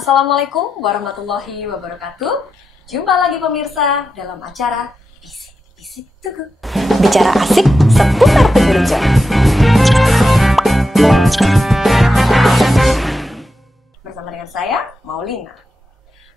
Assalamualaikum warahmatullahi wabarakatuh. Jumpa lagi pemirsa dalam acara Bisik-Bisik Tugu. Bicara asik seputar Tugu Rejo. Bersama dengan saya, Maulina.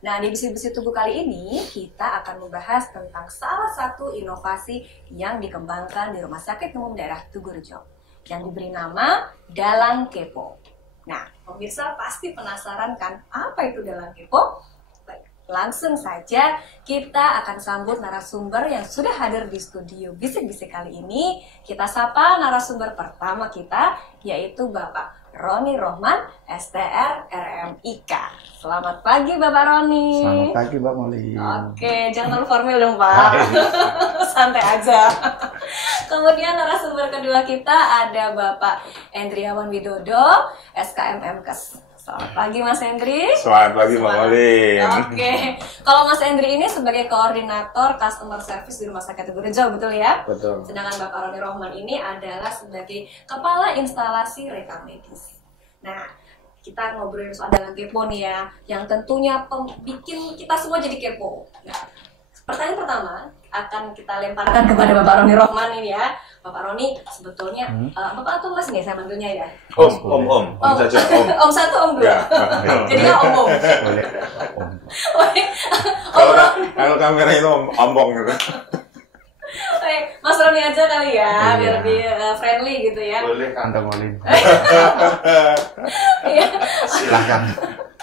Nah, di Bisik-Bisik Tugu kali ini kita akan membahas tentang salah satu inovasi yang dikembangkan di Rumah Sakit Umum Daerah Tugu Rejo yang diberi nama Dalang Kepo. Nah, pemirsa pasti penasaran kan apa itu Dalang Kepo? Baik, langsung saja kita akan sambut narasumber yang sudah hadir di studio Bisik-Bisik kali ini. Kita sapa narasumber pertama kita, yaitu Bapak Roni Rohman, STR RMIK. Selamat pagi Bapak Roni. Selamat pagi Mbak Molly. Oke, jangan terlalu formal dong Pak. Santai aja. Kemudian narasumber kedua kita ada Bapak Endriawan Widodo, SKMMkes. Selamat pagi Mas Endri. Selamat pagi Mbak Molly. Oke, kalau Mas Endri ini sebagai koordinator customer service di Rumah Sakit Tugu Rejo, betul ya? Betul. Sedangkan Bapak Roni Rohman ini adalah sebagai kepala instalasi rekam medis. Nah, kita ngobrolin soal Dalang Kepo nih ya, yang tentunya bikin kita semua jadi kepo. Nah, pertanyaan pertama akan kita lemparkan kepada Bapak Roni Rohman ini ya. Bapak Roni, sebetulnya Bapak atau Mas nih saya manggilnya ya? Om saja Om. Om satu, Om dua. Ya. Jadinya Om. Boleh. Kalau kamera itu ombong gitu. Oke, Mas Roni aja kali ya, biar lebih friendly gitu ya. Boleh kan? Tante Molly. Iya. Silahkan.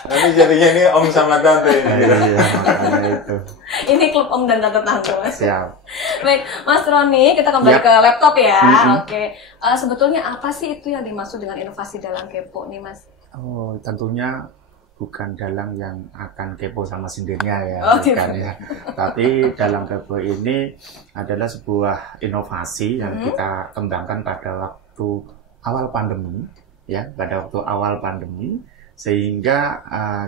Nanti jadinya ini Om sama Tante ini. Iya, makanya itu. Ini klub Om dan Tante Tante, Mas. Siap. Baik, Mas Roni, kita kembali Yap. ke laptop ya. Mm-hmm. Oke, sebetulnya apa sih itu yang dimaksud dengan inovasi Dalang Kepo nih, Mas? Oh, tentunya bukan dalang yang akan kepo sama sindirnya ya, Oh, bukan tidak. ya. Tapi dalang kepo ini adalah sebuah inovasi yang kita kembangkan pada waktu awal pandemi, ya, pada waktu awal pandemi, sehingga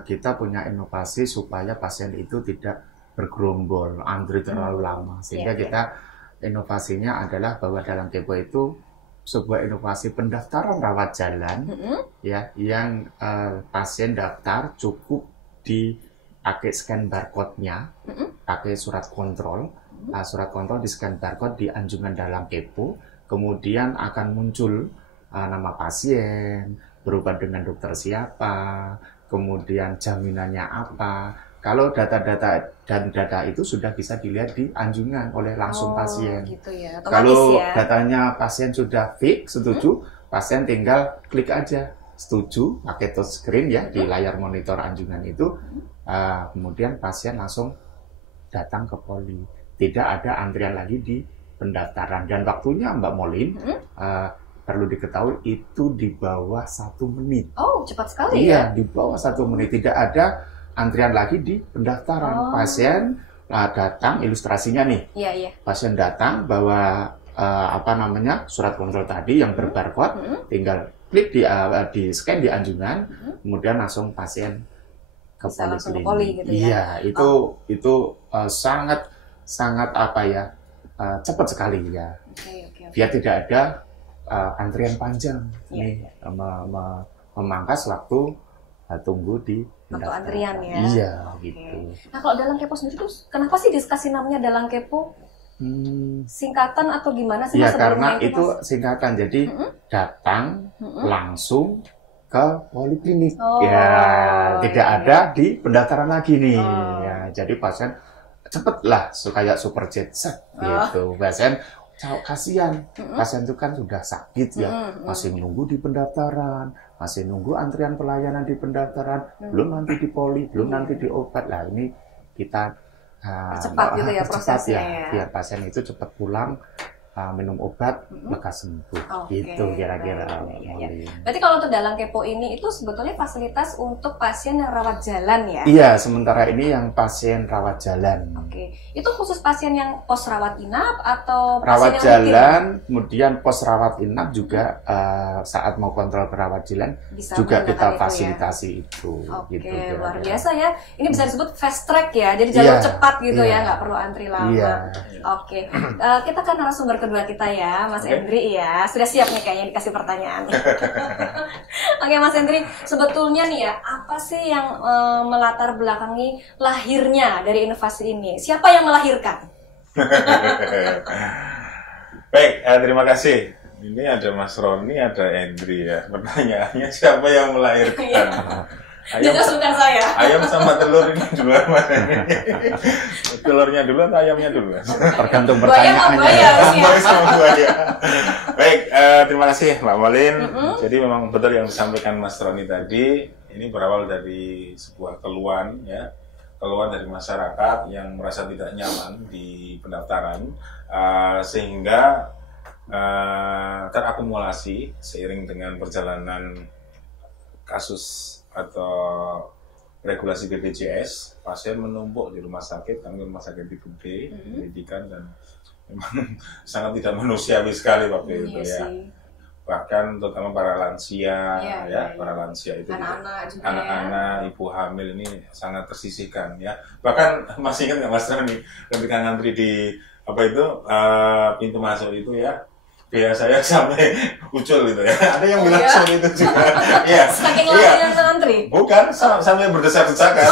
kita punya inovasi supaya pasien itu tidak bergerombol, antri terlalu lama, sehingga kita inovasinya adalah bahwa Dalang Kepo itu sebuah inovasi pendaftaran rawat jalan, ya, yang pasien daftar cukup dipakai scan barcode-nya, pakai surat kontrol di scan barcode di anjungan Dalang Kepo, kemudian akan muncul nama pasien, berobat dengan dokter siapa, kemudian jaminannya apa. Kalau data itu sudah bisa dilihat di anjungan oleh langsung pasien. Gitu ya. Kalau Ya. datanya pasien sudah fix, setuju, pasien tinggal klik aja setuju pakai touchscreen ya di layar monitor anjungan itu, kemudian pasien langsung datang ke poli. Tidak ada antrian lagi di pendaftaran, dan waktunya Mbak Molin perlu diketahui itu di bawah 1 menit. Oh, cepat sekali ya. Iya, di bawah 1 menit, tidak ada antrian lagi di pendaftaran. Pasien datang, ilustrasinya nih. Iya. Pasien datang bawa surat kontrol tadi yang berbarcode, tinggal klik di scan di anjungan, kemudian langsung pasien ke Bisa langsung ke poliklinik. poli gitu ya. Iya, itu sangat cepat sekali ya. Oke. Biar tidak ada antrian panjang, Iya. memangkas waktu tunggu di Waktu pendaftaran. antrian ya. Iya, Oke. gitu. Nah, kalau Dalang Kepo sendiri tuh kenapa sih dikasih namanya Dalang Kepo? Singkatan atau gimana sih Ya, Mas, sebelumnya karena itu Mas? singkatan, jadi datang langsung ke poliklinik. Oh, Ya, tidak iya. ada di pendaftaran lagi nih. Oh. Ya, jadi pasien cepet lah, kayak super jet set gitu. Pasien kasihan, pasien itu kan sudah sakit ya, masih nunggu di pendaftaran, masih nunggu antrian pelayanan di pendaftaran, belum nanti di poli, belum nanti di obat. Lah ini kita Cepat gitu ya prosesnya ya. biar pasien itu cepat pulang, minum obat, lekas sembuh. Oke, Gitu kira-kira. iya. Berarti kalau untuk Dalang Kepo ini itu sebetulnya fasilitas untuk pasien yang rawat jalan ya? Iya, sementara ini yang pasien rawat jalan. Oke, itu khusus pasien yang pos rawat inap atau Rawat pasien yang jalan, kemudian pos rawat inap juga saat mau kontrol perawat jalan bisa juga menggunakan kita itu ya? fasilitasi itu. Oke, Gitu, luar kira-kira. biasa ya. Ini bisa disebut fast track ya, jadi jalur Iya, cepat gitu iya. ya, nggak perlu antri lama. Iya. Oke, kita kan narasumber kedua kita ya, Mas Oke. Hendri ya. Sudah siap nih kayaknya dikasih pertanyaan. Oke Mas Hendri, sebetulnya nih ya, apa sih yang melatar belakangi lahirnya dari inovasi ini? Siapa yang melahirkan? Baik, terima kasih. Ini ada Mas Roni, ada Endri ya. Pertanyaannya siapa yang melahirkan? Ayam, Jelas bukan saya. ayam sama telur ini duluan mana ini? Telurnya dulu atau ayamnya dulu? Tergantung Buaya sama pertanyaannya. buaya harusnya. Boy sama buaya. Baik, terima kasih Mbak Molin. Jadi memang betul yang disampaikan Mas Roni tadi. Ini berawal dari sebuah keluhan ya, keluhan dari masyarakat yang merasa tidak nyaman di pendaftaran, sehingga terakumulasi seiring dengan perjalanan kasus atau regulasi BPJS, pasien menumpuk di rumah sakit, kami rumah sakit tipe D, pendidikan, dan memang sangat tidak manusiawi sekali waktu itu Iya ya. sih. Bahkan terutama para lansia, Iya, ya, iya. para lansia itu Anak-anak juga anak-anak, ibu hamil ini sangat tersisihkan ya. Bahkan masih ingat nggak Mas Rani ketika ngantri di pintu masuk itu ya, biaya saya sampai ucul gitu ya. Ada yang bilang iya? seperti itu juga. Iya. Saking Iya. lama yang ngantri. Bukan, sampai berdesak-desakan.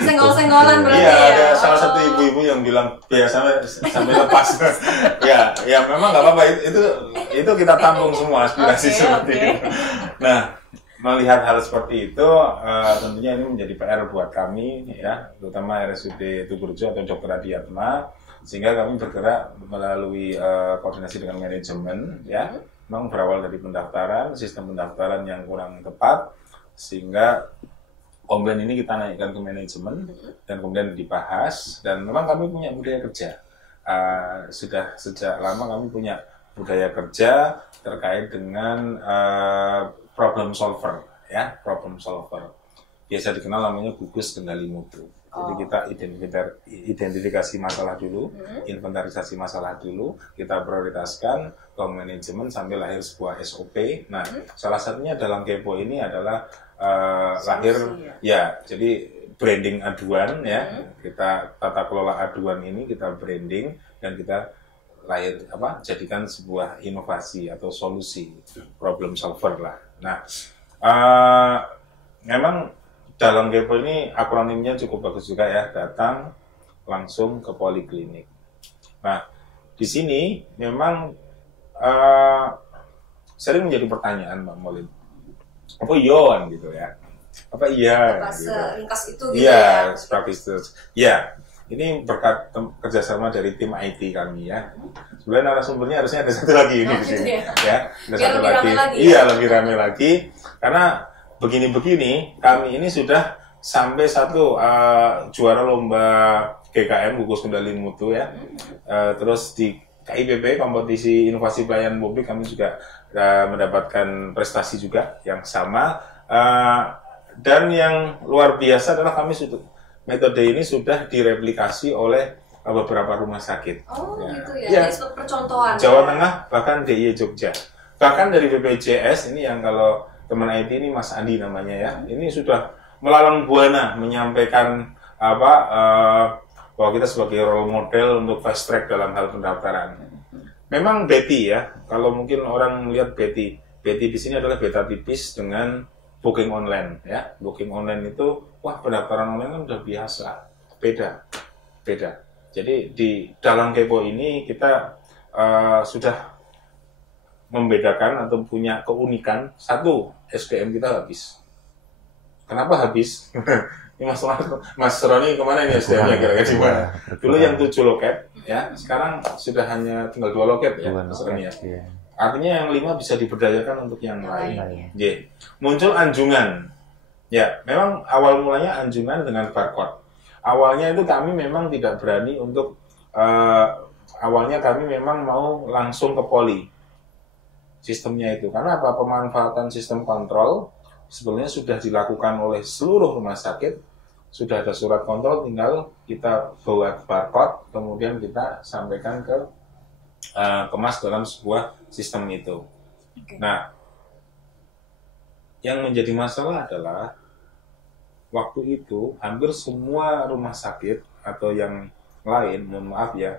Senggol-senggolan berarti Iya, ya. ada salah satu ibu-ibu yang bilang biaya sampai lepas. ya memang nggak apa-apa, itu kita tampung semua aspirasi Oke, seperti oke. itu. Nah, melihat hal seperti itu, tentunya ini menjadi PR buat kami ya, terutama RSUD Tugurejo atau Dr. Adiatma, sehingga kami bergerak melalui koordinasi dengan manajemen ya. Memang berawal dari pendaftaran, sistem pendaftaran yang kurang tepat, sehingga komplain ini kita naikkan ke manajemen dan kemudian dibahas. Dan memang kami punya budaya kerja. Sudah sejak lama kami punya budaya kerja terkait dengan problem solver ya, problem solver. Biasa dikenal namanya gugus kendali mutu. Jadi kita identifikasi masalah dulu, inventarisasi masalah dulu, kita prioritaskan ke manajemen sampai lahir sebuah SOP. Nah, salah satunya dalam Kepo ini adalah lahir ya, jadi branding aduan ya. Kita tata kelola aduan ini kita branding dan kita jadikan sebuah inovasi atau solusi, problem solver lah. Nah, memang dalam Kepo ini akronimnya cukup bagus juga ya, datang langsung ke poliklinik. Nah, di sini memang sering menjadi pertanyaan Mbak Molin, apa iya gitu ya? Apa iya? Apa Gitu. seringkas itu gitu Iya, ya. praktis. Ya, ini berkat kerjasama dari tim IT kami ya. Sebenarnya narasumbernya harusnya ada satu lagi ini di gitu sini. ya. Ya, ada Biar satu lebih lagi. rame lagi Iya, ya. lebih ramai lagi. Karena begini-begini, kami ini sudah sampai satu juara lomba GKM, gugus kendali mutu ya. Terus di KIPP, kompetisi inovasi pelayanan publik, kami juga mendapatkan prestasi juga yang sama. Dan yang luar biasa adalah kami metode ini sudah direplikasi oleh beberapa rumah sakit. Oh gitu ya, Ya. jadi seperti percontohan. Jawa Tengah, bahkan DIY Jogja. Bahkan dari BPJS ini yang kalau teman IT ini Mas Andi namanya ya, ini sudah melalang buana menyampaikan bahwa kita sebagai role model untuk fast track dalam hal pendaftaran. Memang Betty ya, kalau mungkin orang melihat Betty di sini adalah beta tipis dengan booking online ya. Booking online itu, wah pendaftaran online kan udah biasa, beda. Jadi di dalam Kepo ini kita sudah membedakan atau punya keunikan. Satu, SDM kita habis. Kenapa habis? Ini Mas Roni kemana ini SDM-nya kira-kira di mana? Dulu yang 7 loket, ya. Sekarang sudah hanya tinggal 2 loket ya, Mas Roni ya. Artinya yang 5 bisa diberdayakan untuk yang lain. Y. Muncul anjungan. Ya, memang awal mulanya anjungan dengan barcode. Awalnya itu kami memang tidak berani untuk awalnya kami memang mau langsung ke poli. Sistemnya itu. Karena apa? Pemanfaatan sistem kontrol sebenarnya sudah dilakukan oleh seluruh rumah sakit. Sudah ada surat kontrol, tinggal kita buat barcode, kemudian kita sampaikan kemas dalam sebuah sistem itu. Nah, yang menjadi masalah adalah waktu itu hampir semua rumah sakit atau yang lain, mohon maaf ya,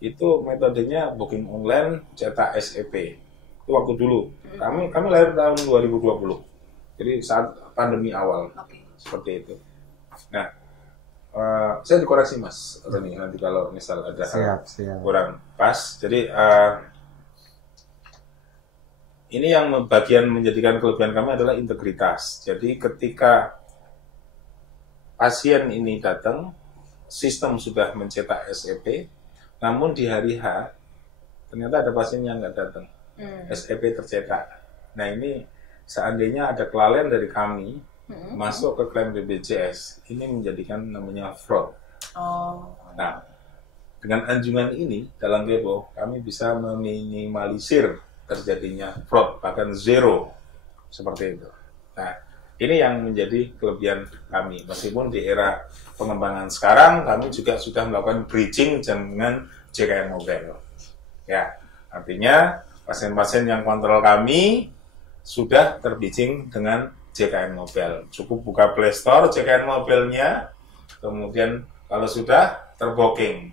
itu metodenya booking online cetak SEP. Itu waktu dulu. Kami lahir tahun 2020. Jadi saat pandemi awal. Seperti itu. Nah, saya dikoreksi Mas Roni nanti kalau misal ada hal kurang pas. Jadi ini yang bagian menjadikan kelebihan kami adalah integritas. Jadi ketika pasien ini datang, sistem sudah mencetak SEP, namun di hari H ternyata ada pasien yang nggak datang. SEP tercetak. Nah ini seandainya ada kelalaian dari kami masuk ke klaim BPJS, ini menjadikan namanya fraud. Nah, dengan anjungan ini dalam Kepo, kami bisa meminimalisir terjadinya fraud, bahkan zero, seperti itu. Nah, ini yang menjadi kelebihan kami. Meskipun di era pengembangan sekarang, kami juga sudah melakukan bridging dengan JKN Mobile. Ya, artinya pasien-pasien yang kontrol kami sudah terbridging dengan JKN Mobile. Cukup buka Play Store JKN Mobile-nya, kemudian kalau sudah terbooking.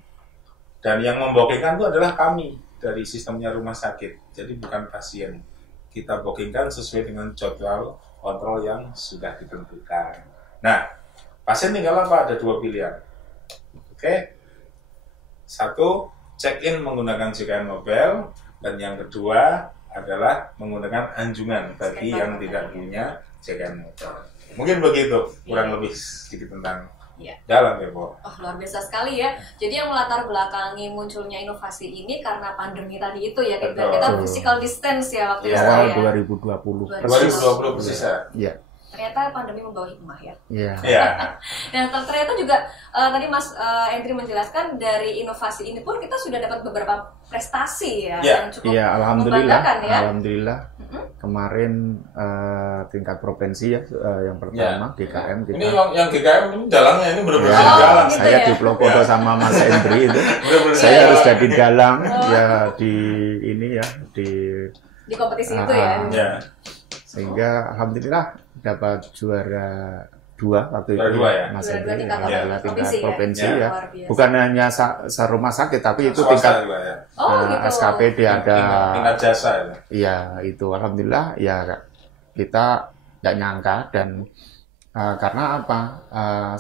Dan yang membookingkan itu adalah kami dari sistemnya rumah sakit. Jadi bukan pasien. Kita bookingkan sesuai dengan jadwal kontrol yang sudah ditentukan. Nah, pasien tinggal apa? Ada dua pilihan. Oke. Satu, check-in menggunakan JKN Mobile. Dan yang kedua adalah menggunakan anjungan bagi yang tidak punya JKN Mobile. Mungkin begitu, kurang lebih sedikit tentang dalam Kepo. Luar biasa sekali ya. Jadi yang melatar belakangi munculnya inovasi ini karena pandemi tadi itu ya, kita physical distance ya waktu itu ya. 2020. 2020 persis ya. Iya. Ternyata pandemi membawa hikmah ya. Iya. Dan ternyata juga tadi Mas Endri menjelaskan dari inovasi ini pun kita sudah dapat beberapa prestasi ya yang cukup membanggakan ya. Alhamdulillah. Kemarin tingkat provinsi ya yang pertama GKM kita. Ini yang GKM ini jalannya ini benar-benar jalan. Gitu saya diplokoto sama Mas Endri itu. Saya harus jadi dalang ya di ini ya di kompetisi itu ya. Sehingga alhamdulillah dapat juara 2 waktu itu Mas Endri adalah tingkat provinsi ya. Bukan hanya rumah sakit tapi itu tingkat SKPD ada tingkat jasa ya. Iya, itu alhamdulillah ya kita nggak nyangka dan karena apa?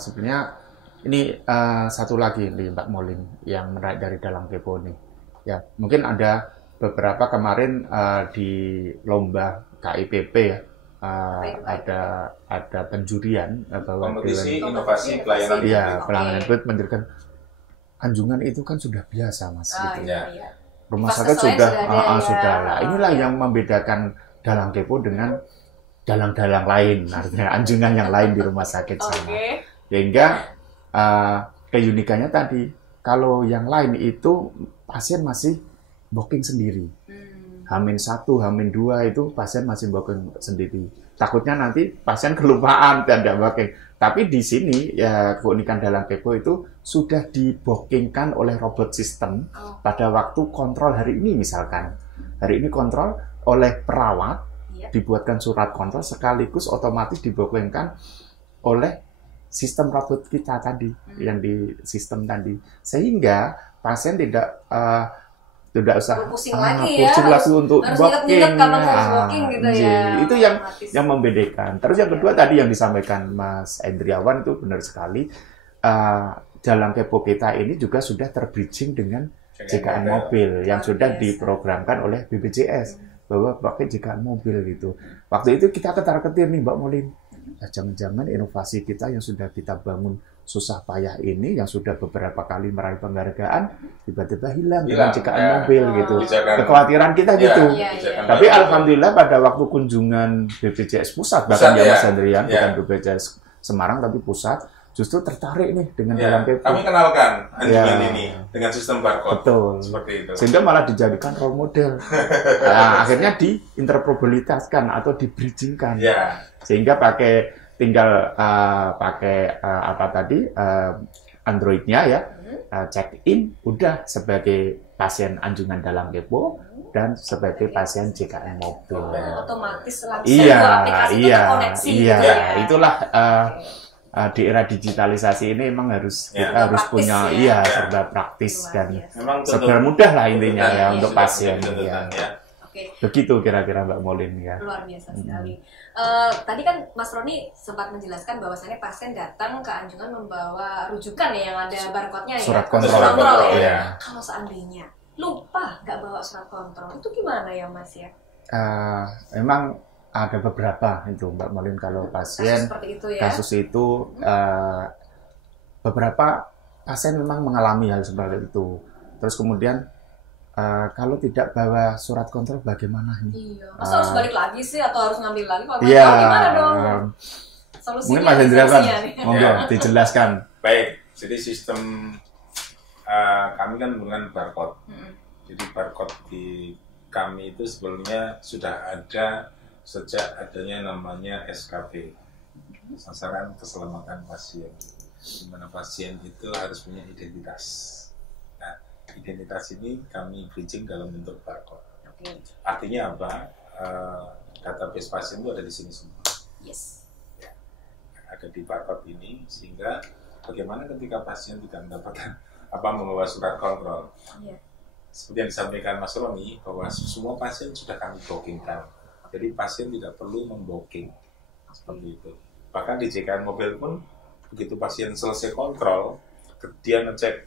Sebenarnya ini satu lagi nih Mbak Molin yang menarik dari dalam Kepo nih. Ya, mungkin ada beberapa kemarin di lomba KIPP ya. Ada penjurian bahwa kompetisi inovasi pelayanan pelayanan publik menjadikan anjungan itu kan sudah biasa Mas gitu. Iya. Rumah sakit sudah lah. Inilah yang membedakan dalang Kepo dengan dalang-dalang lain, artinya anjungan yang lain di rumah sakit sana. Sehingga keunikannya tadi, kalau yang lain itu pasien masih booking sendiri. H-1, H-2 itu pasien masih booking sendiri. Takutnya nanti pasien kelupaan dan tidak booking. Tapi di sini ya keunikan dalam Kepo itu sudah dibookingkan oleh robot sistem pada waktu kontrol hari ini misalkan. Hari ini kontrol oleh perawat, dibuatkan surat kontrol sekaligus otomatis dibookingkan oleh sistem robot kita tadi, yang di sistem tadi. Sehingga pasien tidak usah pusing lagi untuk booking. Gitu ya. Itu yang membedakan. Terus yang kedua tadi yang disampaikan Mas Endriawan itu benar sekali. Dalam Kepo kita ini juga sudah terbridging dengan JKN Mobile yang sudah diprogramkan oleh BPJS bahwa pakai JKN Mobile gitu. Waktu itu kita ketar-ketir nih Mbak Molin. Jangan-jangan inovasi kita yang sudah kita bangun susah payah ini yang sudah beberapa kali meraih penghargaan tiba-tiba hilang dengan JKN Mobile gitu. Kekhawatiran kita gitu. Tapi alhamdulillah pada waktu kunjungan BPJS pusat bahkan Mas Andrian bukan BPJS Semarang tapi pusat justru tertarik nih dengan dalam Kepo. Kami kenalkan anjungan ini dengan sistem barcode. Betul. Seperti itu. Sehingga malah dijadikan role model. Nah, akhirnya diinterpretasikan atau dibridgingkan. Sehingga tinggal pakai Android-nya ya, check in udah sebagai pasien anjungan dalam Kepo dan sebagai pasien JKN Mobile. Otomatis langsung aplikasi itu terkoneksi. Itulah di era digitalisasi ini emang harus Ya. kita harus Praktis punya ya. serba praktis Luar dan biasa. Memang serba mudah lah intinya Betul, ya iya, untuk sudah pasien menjadi ya. tuntutan, ya. Oke, Begitu kira-kira Mbak Molin ya. luar biasa sekali. Tadi kan Mas Roni sempat menjelaskan bahwasannya pasien datang ke Anjungan membawa rujukan ya yang ada barcode-nya ya. Surat Surat kontrol. kontrol ya. Iya. Kalau seandainya lupa nggak bawa surat kontrol, itu gimana ya Mas ya? Memang ada beberapa itu Mbak Molin kalau Kasus pasien seperti itu ya. kasus itu beberapa pasien memang mengalami hal seperti itu. Terus kemudian kalau tidak bawa surat kontrol bagaimana ini? Iya. Masa harus balik lagi sih atau harus ngambil lagi? Kalau Iya. nggak tahu gimana dong? Solusinya, Mungkin Mas Hendra kan, solusinya nih. monggo Ya. dijelaskan. Baik, jadi sistem kami kan menggunakan barcode. Jadi barcode di kami itu sebelumnya sudah ada sejak adanya namanya SKP, sasaran keselamatan pasien, di mana pasien itu harus punya identitas. Nah, identitas ini kami bridging dalam bentuk barcode. Oke. Artinya apa? Database pasien itu ada di sini semua. Yes. Ada di barcode ini, sehingga bagaimana ketika pasien tidak mendapatkan membawa surat kontrol. Iya. Seperti yang disampaikan Mas Roni, bahwa semua pasien sudah kami bookingkan. Jadi pasien tidak perlu membooking. Seperti itu. Bahkan di JKN mobil pun, begitu pasien selesai kontrol, dia ngecek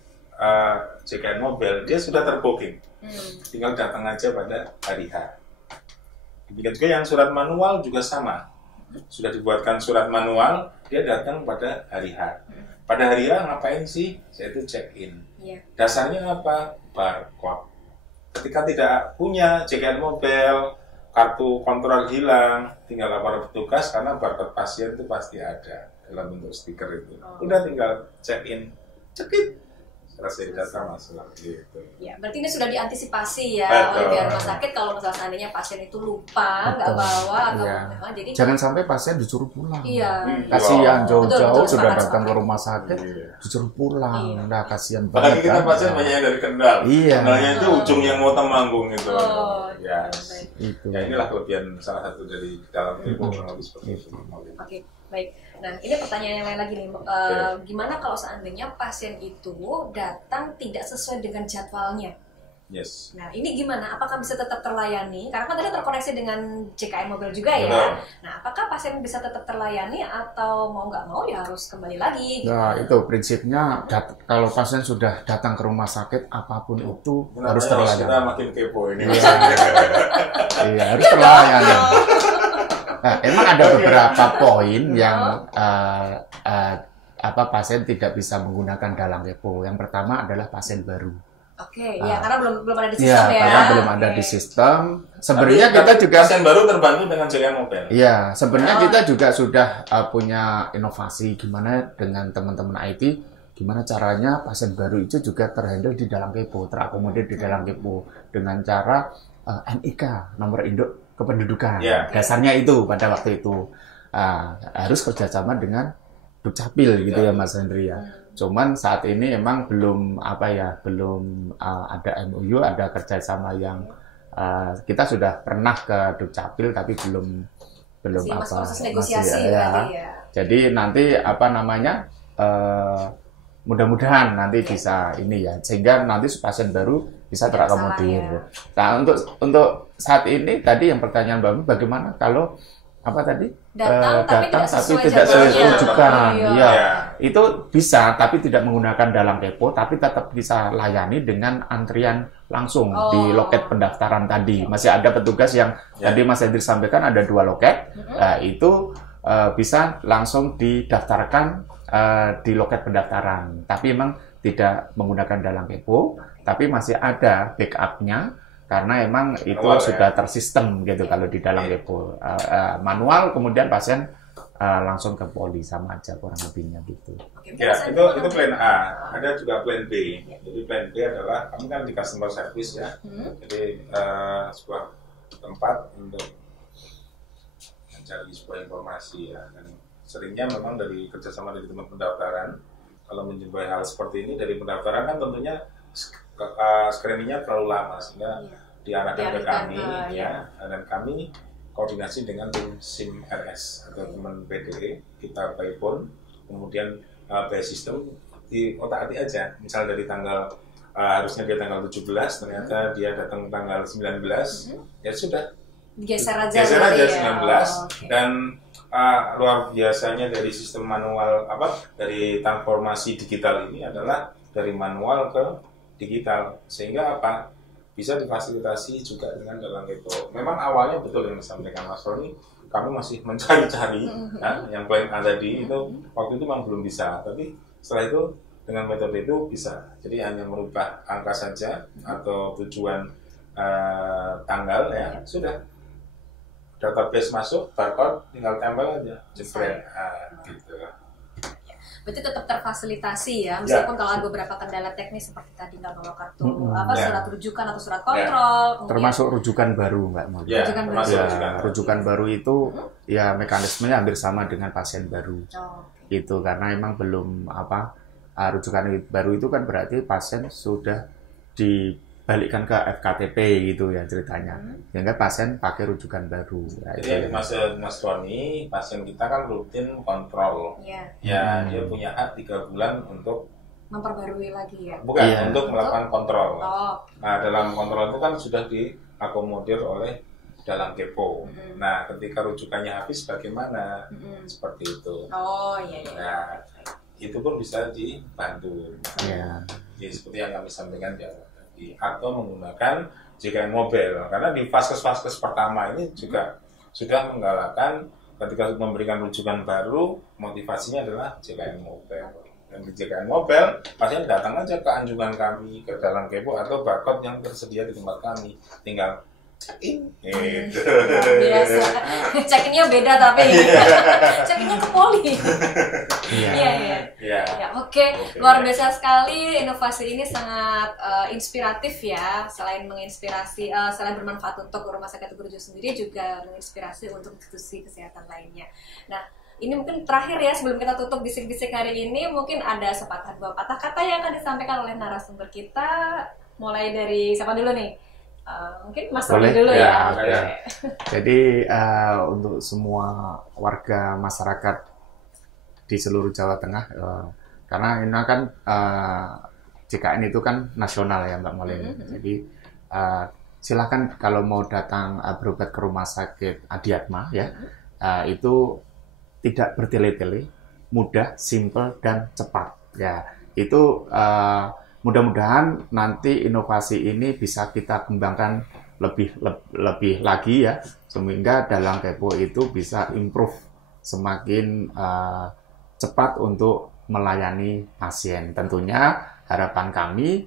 JKN mobil, dia sudah terbooking. Tinggal datang aja pada hari H. Demikian juga yang surat manual juga sama. Sudah dibuatkan surat manual, dia datang pada hari H. Pada hari H ngapain sih? Saya itu check-in. Iya. Dasarnya apa? Barcode. Ketika tidak punya JKN mobil, kartu kontrol hilang, tinggal lapor petugas karena barcode pasien itu pasti ada dalam bentuk stiker itu. Udah tinggal check-in, cekit. Selesai data masalah gitu. Ya, berarti ini sudah diantisipasi ya Betul. oleh pihak rumah sakit kalau misalnya seandainya pasien itu lupa, nggak Betul. bawa atau Iya. jadi Jangan sampai pasien disuruh pulang. iya. Kasihan Betul, jauh-jauh betul, sudah sepakat, datang ke sepakat. rumah sakit Iya. disuruh pulang. Iya. Nah, kasihan Apalagi banget. kita kan? pasien banyak yang dari Kendal. Iya. Kendalnya itu ujung yang mau Temanggung itu. Oh, Ya. baik. Itu. Ya inilah kelebihan salah satu dari dalam tempo kurang lebih seperti itu. Oke, baik. Nah, ini pertanyaan yang lain lagi nih. Gimana kalau seandainya pasien itu datang tidak sesuai dengan jadwalnya? Yes. Nah, ini gimana? Apakah bisa tetap terlayani? Karena kan tadi terkoneksi dengan JKN mobil juga ya. Betul. Nah, apakah pasien bisa tetap terlayani atau mau nggak mau ya harus kembali lagi? Nah, itu prinsipnya kalau pasien sudah datang ke rumah sakit apapun itu harus Kita terlayani. makin kepo ini. Iya, harus terlayani. Nah, emang ada beberapa poin yang pasien tidak bisa menggunakan dalang kepo. Yang pertama adalah pasien baru. Oke, ya karena belum ada di Iya, sistem ya. karena belum ada di Oke. sistem. Sebenarnya kita juga pasien baru terbantu dengan JKN mobil. iya, sebenarnya kita juga sudah punya inovasi gimana dengan teman-teman IT, gimana caranya pasien baru itu juga terhandle di dalam kepo, terakomodir di dalam kepo dengan cara NIK, nomor induk kependudukan. Iya. Dasarnya itu pada waktu itu harus kerjasama dengan Dukcapil gitu ya Mas Hendri ya. Cuman saat ini emang belum belum ada MOU, ada kerjasama yang kita sudah pernah ke Dukcapil tapi belum Masih proses negosiasi masih, berarti ya. Jadi nanti mudah-mudahan nanti bisa ini ya, sehingga nanti pasien baru bisa Tidak terakomodir. salah, Nah untuk saat ini tadi yang pertanyaan Mbak, bagaimana kalau Datang tapi tidak sesuai tidak sesuai jadwalnya. rujukan, Iya. iya. Itu bisa, tapi tidak menggunakan dalang kepo, tapi tetap bisa layani dengan antrian langsung di loket pendaftaran tadi. Masih ada petugas yang tadi Mas Hendri sampaikan ada 2 loket, itu bisa langsung didaftarkan di loket pendaftaran. Tapi memang tidak menggunakan dalang kepo, tapi masih ada backupnya. Karena emang itu sudah tersistem gitu kalau di dalam kepo manual, kemudian pasien langsung ke poli sama aja kurang lebihnya gitu. Oke, Ya, itu plan A. Ada juga plan B. Jadi plan B adalah kami kan di customer service ya. Jadi sebuah tempat untuk mencari sebuah informasi ya. Dan seringnya memang dari kerjasama dari teman pendaftaran, kalau menjumpai hal seperti ini dari pendaftaran kan tentunya screeningnya terlalu lama sehingga diarahkan ke kami ya, dan kami koordinasi dengan tim SIM RS atau teman PDE kita telepon kemudian by system di otak-atik aja. Misal dari tanggal harusnya dia tanggal 17, ternyata dia datang tanggal 19, ya sudah. Geser aja. Geser aja 19. Okay. Dan luar biasanya dari sistem manual dari transformasi digital ini adalah dari manual ke digital, sehingga bisa difasilitasi juga dengan dalang kepo. Memang awalnya betul yang disampaikan Mas Roni, kami masih mencari-cari yang plan A tadi itu waktu itu memang belum bisa, tapi setelah itu dengan metode itu bisa. Jadi hanya merubah angka saja atau tujuan tanggal ya sudah. Database masuk, barcode tinggal tempel aja, jepret, gitu. Berarti tetap terfasilitasi ya, meskipun kalau ada beberapa kendala teknis seperti tadi nggak bawa kartu surat rujukan atau surat kontrol. Termasuk rujukan baru, Mbak Moli. Rujukan baru itu ya mekanismenya hampir sama dengan pasien baru. Itu karena memang belum rujukan baru itu kan berarti pasien sudah dibalikkan ke FKTP gitu ya ceritanya, sehingga pasien pakai rujukan baru. Jadi Mas Roni, pasien kita kan rutin kontrol, ya dia punya hak 3 bulan untuk memperbarui lagi ya? Bukan, untuk melakukan kontrol. Nah dalam kontrol itu kan sudah diakomodir oleh dalang kepo. Nah ketika rujukannya habis bagaimana? Seperti itu. Nah itu pun bisa dibantu. Jadi seperti yang kami sampaikan di awal. Atau menggunakan JKN Mobile, karena di vaskes pertama ini juga sudah menggalakkan ketika memberikan rujukan baru, motivasinya adalah JKN Mobile. Dan di JKN Mobile pasien datang aja ke anjungan kami, ke dalang kepo atau barcode yang tersedia di tempat kami, tinggal check-in gitu. Biasa. Check-innya beda tapi check-innya ke poli. Oke. Luar biasa sekali, inovasi ini sangat inspiratif ya. Selain menginspirasi, selain bermanfaat untuk Rumah Sakit Tugu Rejo sendiri, juga menginspirasi untuk institusi kesehatan lainnya. Nah, ini mungkin terakhir ya, sebelum kita tutup bisik-bisik hari ini, mungkin ada sepatah dua patah kata yang akan disampaikan oleh narasumber kita. Mulai dari siapa dulu nih? Mungkin Mas Roni dulu ya. Jadi untuk semua warga masyarakat di seluruh Jawa Tengah, karena ini kan JKN itu kan nasional ya Mbak Molin. Jadi silakan kalau mau datang berobat ke Rumah Sakit Adiatma ya, itu tidak bertele-tele, mudah, simple dan cepat. Ya itu mudah-mudahan nanti inovasi ini bisa kita kembangkan lebih lagi ya, sehingga dalang kepo itu bisa improve semakin cepat untuk melayani pasien. Tentunya harapan kami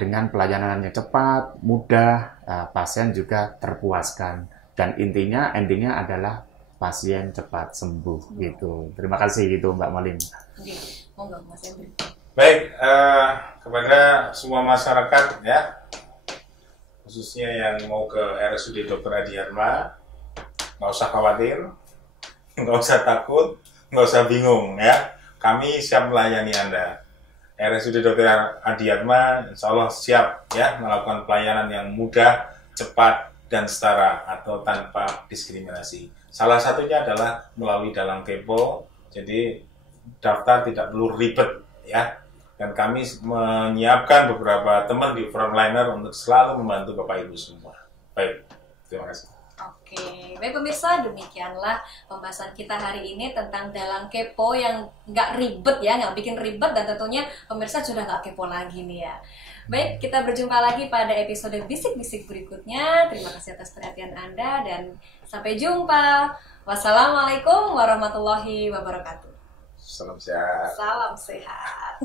dengan pelayanan yang cepat, mudah, pasien juga terpuaskan, dan endingnya adalah pasien cepat sembuh gitu. Terima kasih gitu Mbak Molin. Monggo Mas Hendri. Baik, kepada semua masyarakat ya, khususnya yang mau ke RSUD Dr. Adiatma, nggak usah khawatir, nggak usah takut, nggak usah bingung ya. Kami siap melayani Anda. RSUD Dr. Adiatma insya Allah siap ya melakukan pelayanan yang mudah, cepat, dan setara atau tanpa diskriminasi. Salah satunya adalah melalui dalang kepo, jadi daftar tidak perlu ribet ya. Dan kami menyiapkan beberapa teman di frontliner untuk selalu membantu Bapak Ibu semua. Baik, terima kasih. Oke, baik pemirsa, demikianlah pembahasan kita hari ini tentang dalang kepo yang nggak ribet ya, nggak bikin ribet, dan tentunya pemirsa sudah nggak kepo lagi nih ya. Baik, kita berjumpa lagi pada episode bisik-bisik berikutnya. Terima kasih atas perhatian Anda dan sampai jumpa. Wassalamualaikum warahmatullahi wabarakatuh. Salam sehat. Salam sehat.